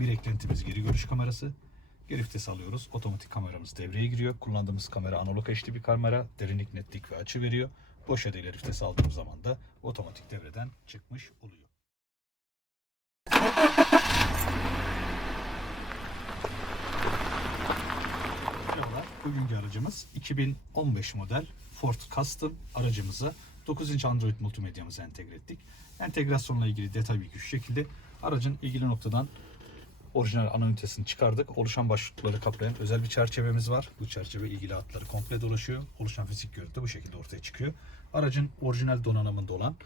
Bir eklentimiz geri görüş kamerası. Geri vites alıyoruz. Otomatik kameramız devreye giriyor. Kullandığımız kamera analog HD bir kamera. Derinlik, netlik ve açı veriyor. Boş ileri vites aldığımız zaman da otomatik devreden çıkmış oluyor. Bugünkü aracımız 2015 model Ford Custom aracımıza 9 inç Android multimedyamızı entegre ettik. Entegrasyonla ilgili detay bilgi şu şekilde. Aracın ilgili noktadan orijinal ana ünitesini çıkardık. Oluşan başlıkları kaplayan özel bir çerçevemiz var. Bu çerçeve ilgili hatları komple dolaşıyor. Oluşan fizik görüntü bu şekilde ortaya çıkıyor. Aracın orijinal donanımında olan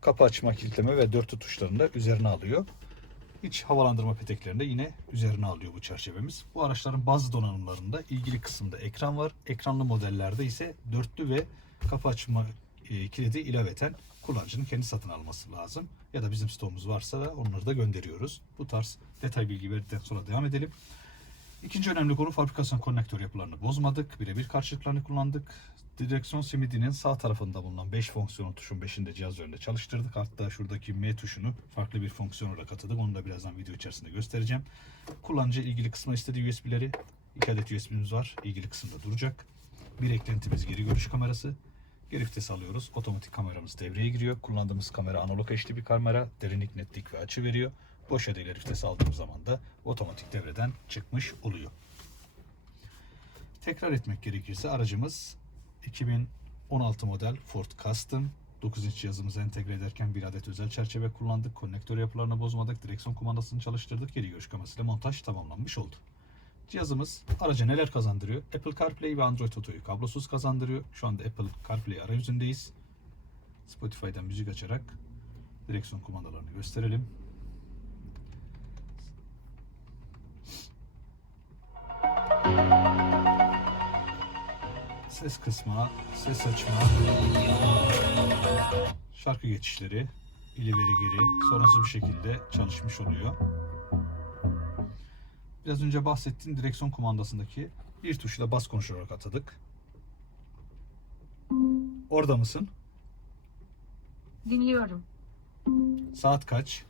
kapı açma, kilitleme ve dörtlü tuşlarını da üzerine alıyor. İç havalandırma peteklerinde yine üzerine alıyor bu çerçevemiz. Bu araçların bazı donanımlarında ilgili kısımda ekran var. Ekranlı modellerde ise dörtlü ve kapı açma kilidi ilaveten kullanıcının kendi satın alması lazım. Ya da bizim stoğumuz varsa da onları da gönderiyoruz. Bu tarz detay bilgi verdikten sonra devam edelim. İkinci önemli konu fabrikasyon konnektör yapılarını bozmadık. Birebir karşılıklarını kullandık. Direksiyon simidinin sağ tarafında bulunan 5 fonksiyonun tuşun 5'ini de cihaz üzerinde çalıştırdık. Hatta şuradaki M tuşunu farklı bir fonksiyon olarak atadık. Onu da birazdan video içerisinde göstereceğim. Kullanıcı ilgili kısma istediği USB'leri 2 adet USB'miz var. İlgili kısımda duracak. Bir eklentimiz geri görüş kamerası. Geri vites alıyoruz. Otomatik kameramız devreye giriyor. Kullandığımız kamera analog HD bir kamera. Derinlik, netlik ve açı veriyor. Boş ileri vites aldığımız zaman da otomatik devreden çıkmış oluyor. Tekrar etmek gerekirse aracımız 2016 model Ford Custom 9 inç cihazımızı entegre ederken bir adet özel çerçeve kullandık. Konnektör yapılarını bozmadık. Direksiyon kumandasını çalıştırdık. Geri görüş kamerasıyla montaj tamamlanmış oldu. Cihazımız araca neler kazandırıyor? Apple CarPlay ve Android Auto'yu kablosuz kazandırıyor. Şu anda Apple CarPlay arayüzündeyiz. Spotify'dan müzik açarak direksiyon kumandalarını gösterelim. Ses kısmı, ses açma, şarkı geçişleri ileri geri sorunsuz bir şekilde çalışmış oluyor. Biraz önce bahsettiğim direksiyon kumandasındaki bir tuşla bas konuşarak atadık. Orada mısın? Dinliyorum. Saat kaç?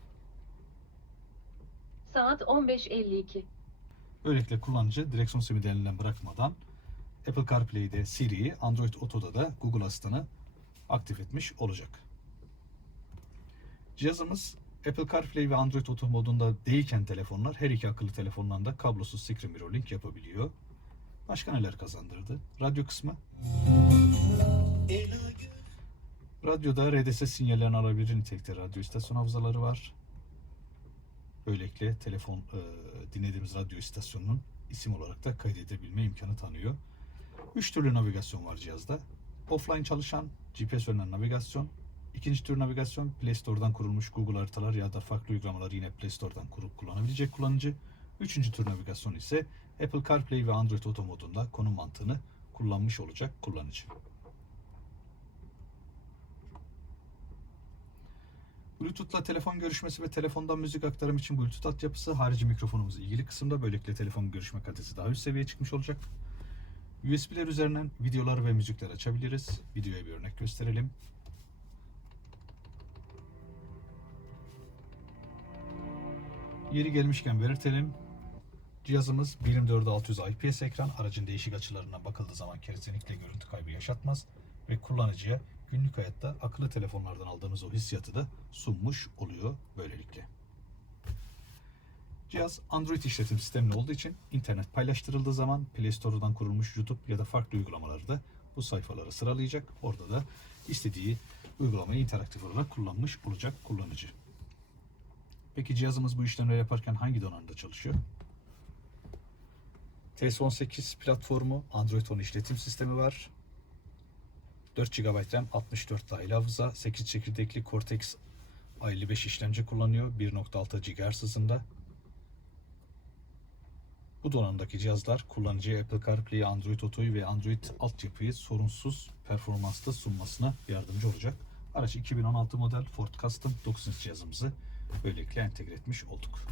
Saat 15.52. Böylelikle kullanıcı direksiyon simidi elinden bırakmadan Apple CarPlay'de Siri'yi, Android Auto'da da Google Asistan'ı aktif etmiş olacak. Cihazımız Apple CarPlay ve Android Auto modunda değilken telefonlar her iki akıllı telefondan da kablosuz screen mirror link yapabiliyor. Başka neler kazandırdı? Radyo kısmı. Radyoda RDS sinyallerini alabilir nitelikte radyo istasyon havzaları var. Böylelikle telefon e, dinlediğimiz radyo istasyonunun isim olarak da kaydedebilme imkanı tanıyor. Üç türlü navigasyon var cihazda. Offline çalışan GPS üzerinden navigasyon. İkinci tür navigasyon Play Store'dan kurulmuş Google haritalar ya da farklı uygulamaları yine Play Store'dan kurup kullanabilecek kullanıcı. Üçüncü tür navigasyon ise Apple CarPlay ve Android Auto modunda konum mantığını kullanmış olacak kullanıcı. Bluetooth'la telefon görüşmesi ve telefondan müzik aktarım için Bluetooth altyapısı harici mikrofonumuz ilgili kısımda böylelikle telefon görüşme kalitesi daha üst seviyeye çıkmış olacak. USB'ler üzerinden videolar ve müzikler açabiliriz. Videoya bir örnek gösterelim. Yeri gelmişken belirtelim. Cihazımız 12400 IPS ekran. Aracın değişik açılarından bakıldığı zaman kesinlikle görüntü kaybı yaşatmaz ve kullanıcıya günlük hayatta akıllı telefonlardan aldığımız o hissiyatı da sunmuş oluyor böylelikle. Cihaz Android işletim sistemli olduğu için internet paylaştırıldığı zaman Play Store'dan kurulmuş YouTube ya da farklı uygulamaları da bu sayfalara sıralayacak. Orada da istediği uygulamayı interaktif olarak kullanmış olacak kullanıcı. Peki cihazımız bu işlemleri yaparken hangi donanımda çalışıyor? TS18 platformu, Android 10 işletim sistemi var. 4 GB RAM, 64 dahil hafıza, 8 çekirdekli Cortex A55 işlemci kullanıyor. 1.6 GHz hızında. Bu donanımdaki cihazlar kullanıcıya Apple CarPlay, Android Auto'yu ve Android altyapıyı sorunsuz performansla sunmasına yardımcı olacak. Araç 2016 model Ford Custom 9 inç cihazımızı böylelikle entegre etmiş olduk.